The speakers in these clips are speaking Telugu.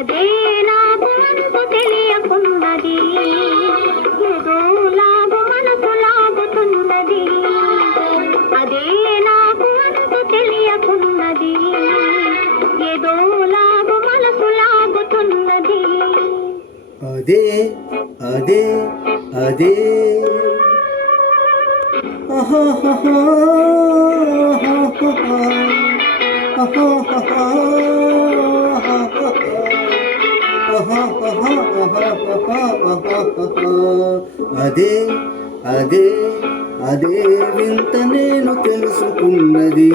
అదే నాకు అంతు తెలియకున్నది, ఏదో లాగు మనసు లాగుతున్నది. అదే నాకు అంతు తెలియకున్నది, ఏదో లాగు మనసు లాగుతున్నది. అదే అదే అదే అదే అదే అదే వింత నేను తెలుసుకున్నది,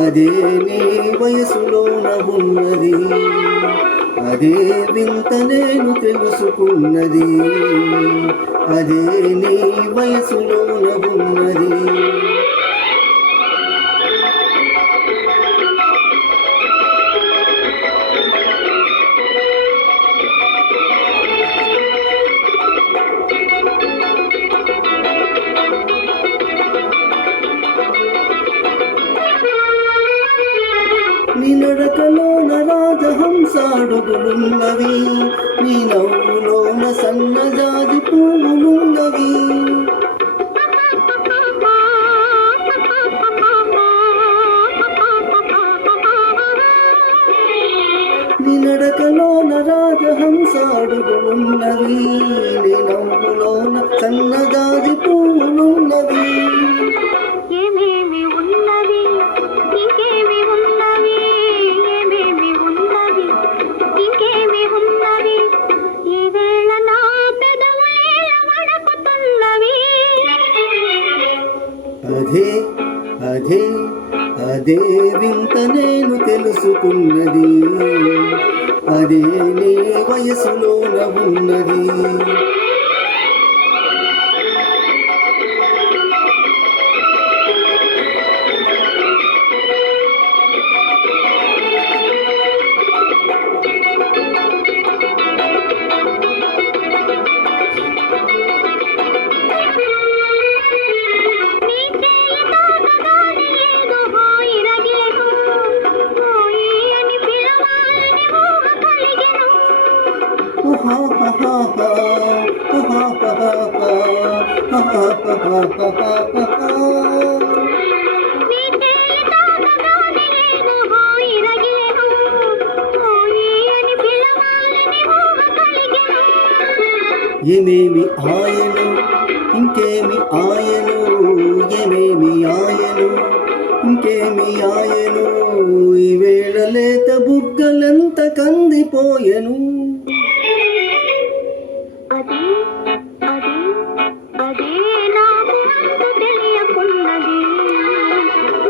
అదే నీ వయసులోన ఉన్నది. అదే వింత నేను తెలుసుకున్నది, అదే నీ వయసులోన ఉన్నది. నీ నడకలోన రాజహంస అడుగులున్నవి, నీ నవ్వులోన సన్నజాజి పువ్వులున్నవి. నీ నడకలోన రాజహంస అడుగులున్నవి, నీ నవ్వులోన సన్నజాజి పువ్వులున్నవి. ఏమేమి ఉన్నవి ఇంకేమి ఉన్నవి, ఏమేమి ఉన్నవి ఇంకేమి ఉన్నవి, ఈవేళ నా పెదవులేల వణకుతున్నవి. అదే అదే అదే వింత నేను తెలుసుకున్నది, అదే నీ వయసులోన ఉన్నది. ఏమేమి ఆయను ఇంకేమి ఆయను, ఏమేమి ఆయను ఇంకేమి ఆయను, ఈ వేళ లేత బుగ్గలంత కందిపోయెను. అదే అదే అదే నాకు అంతు తెలియకున్నది,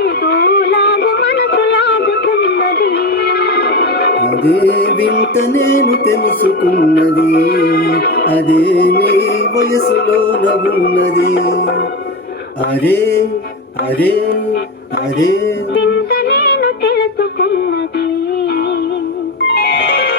ఏదో లాగు మనసు లాగుతున్నది. అదే వింత నేను తెలుసుకున్నది, అదే నీ వయసులోన ఉన్నది. అదే అదే అదే